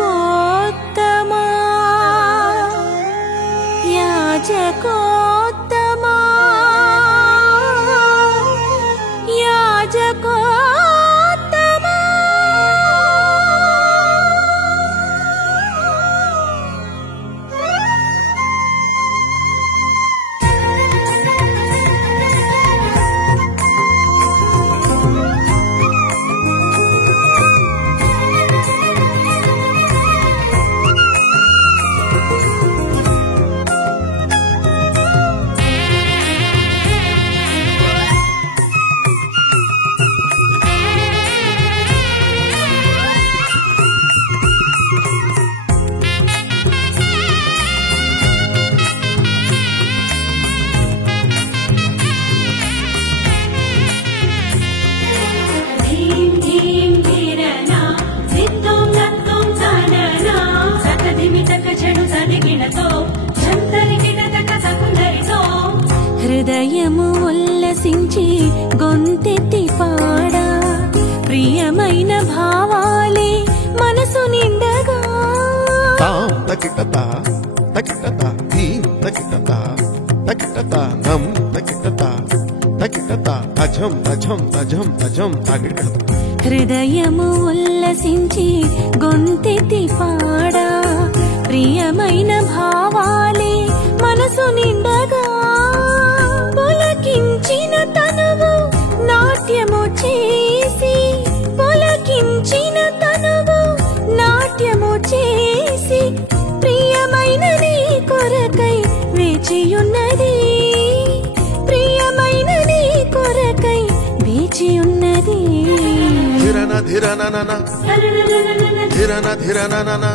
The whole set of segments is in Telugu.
యాజకోత్తమా యాజకోత్తమా యాజకోత్తమా హృదయము ఉల్లసించి గొంతెత్తి పాడా ప్రియమైన భావాలే మనసు నిండగా తాం తకిటత తకిటత ధీం తకిటత తకిటత నం తకిటత తకిటత తజం తజం తజం తజం తకిటత హృదయము ఉల్లసించి గొంతెత్తి పాడా ప్రియమైన భావాలే మనసు నిండగా పొలకించిన తనువు నాట్యము చేసి పొలకించిన తనువు నాట్యము చేసి ప్రియమైన నీ కొరకై వేచియున్నది ప్రియమైన నీ కొరకై వేచియున్నది ధిరన ధిరననన ధిరన ధిరననన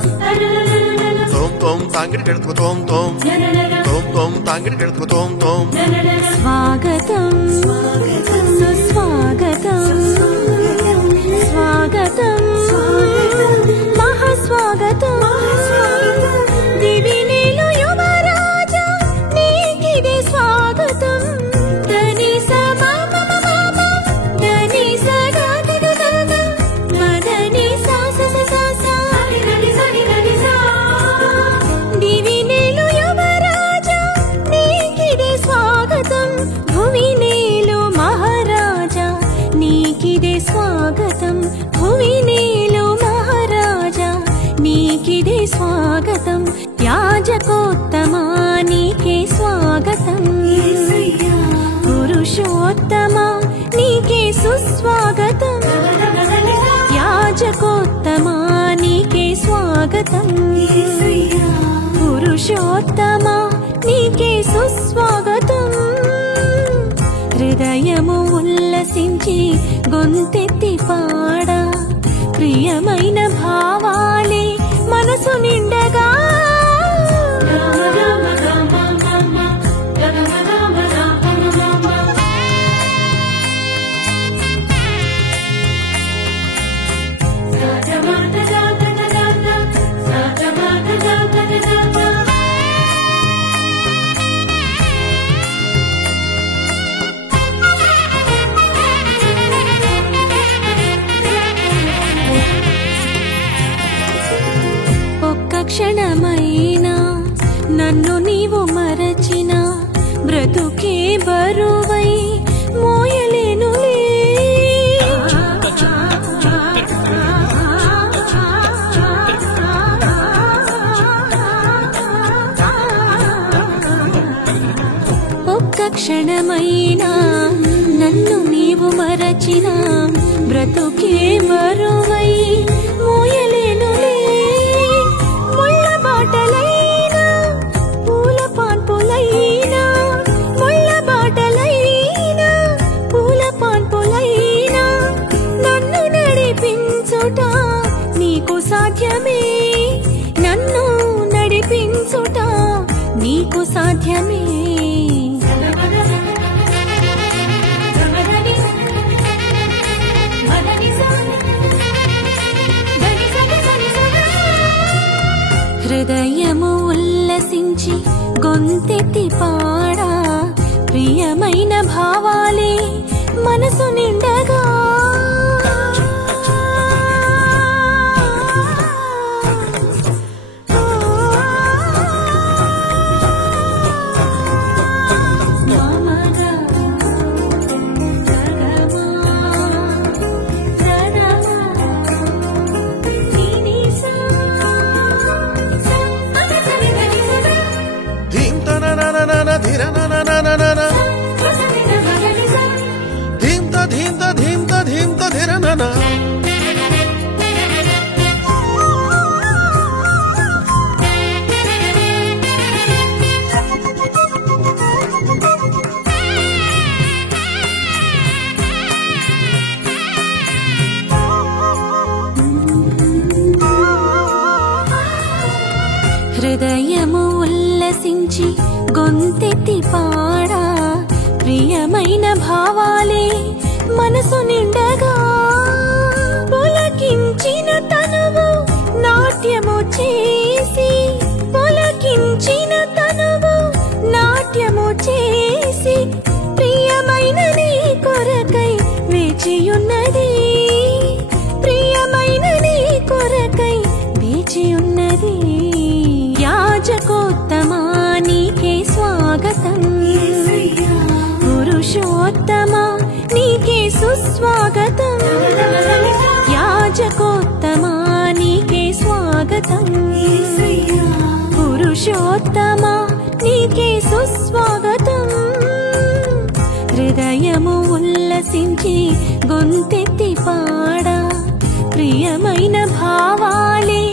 తోం తోం తాంగిడి కెడుకు తోం తోం తోం తోం తాంగిడి కెడుకు తోం తోం స్వాగతం సుస్వాగతం స్వాగతం మహాస్వాగతం దివినేలు యువరాజా నీకిదే స్వాగతం ధనిస మమ మమ ధనిస గగ గగ మదని సా సా సా సా దివినేలు యువరాజా నీకిదే స్వాగతం భువినేలు మహారాజా నీకిదే స్వాగతం భువినేలు మహారాజా నీకిదే స్వాగతం యాజకోత్తమా నీకే స్వాగతం పురుషోత్తమా నీకే సుస్వాగతం యాజకోత్తమా నీకే స్వాగతం పురుషోత్తమా నీకే సుస్వాగతం హృదయము ఉల్లసించి గొంతెత్తి పాడా ప్రియమైన భావాలే మనసు నిండగా క్షణమైనా నన్ను నీవు మరచిన బ్రతుకే బరువై మోయలేనులే ఒక్క క్షణమైనా నన్ను నీవు మరచిన బ్రతుకే బరువై మోయలేనులే ముళ్ళ బాటలైనా పూల పాన్పులైనా ముళ్ళ బాటలైనా పూల పాన్పులైనా నన్ను నడిపించుట నీకు సాధ్యమే నన్ను నడిపించుట నీకు సాధ్యమే హృదయము ఉల్లసించి గొంతెత్తి పాడా ప్రియమైన భావాలే మనసు నిండగా హృదయము ఉల్లసించి గొంతెత్తి పాడా ప్రియమైన భావాలే మనసు నిండగా పులకించిన తనువు నాట్యము చేసి పులకించిన తనువు నాట్యము చేసి ప్రియమైన నీ కొరకై వేచియున్నది ప్రియమైన నీ కొరకై వేచియున్నది యాజకోత్తమా నీకే స్వాగతం పురుషోత్తమా నీకే సుస్వాగతం యాజకోత్తమా నీకే స్వాగతం పురుషోత్తమా నీకే సుస్వాగతం హృదయము ఉల్లసించి గొంతెత్తి పాడా ప్రియమైన భావాలే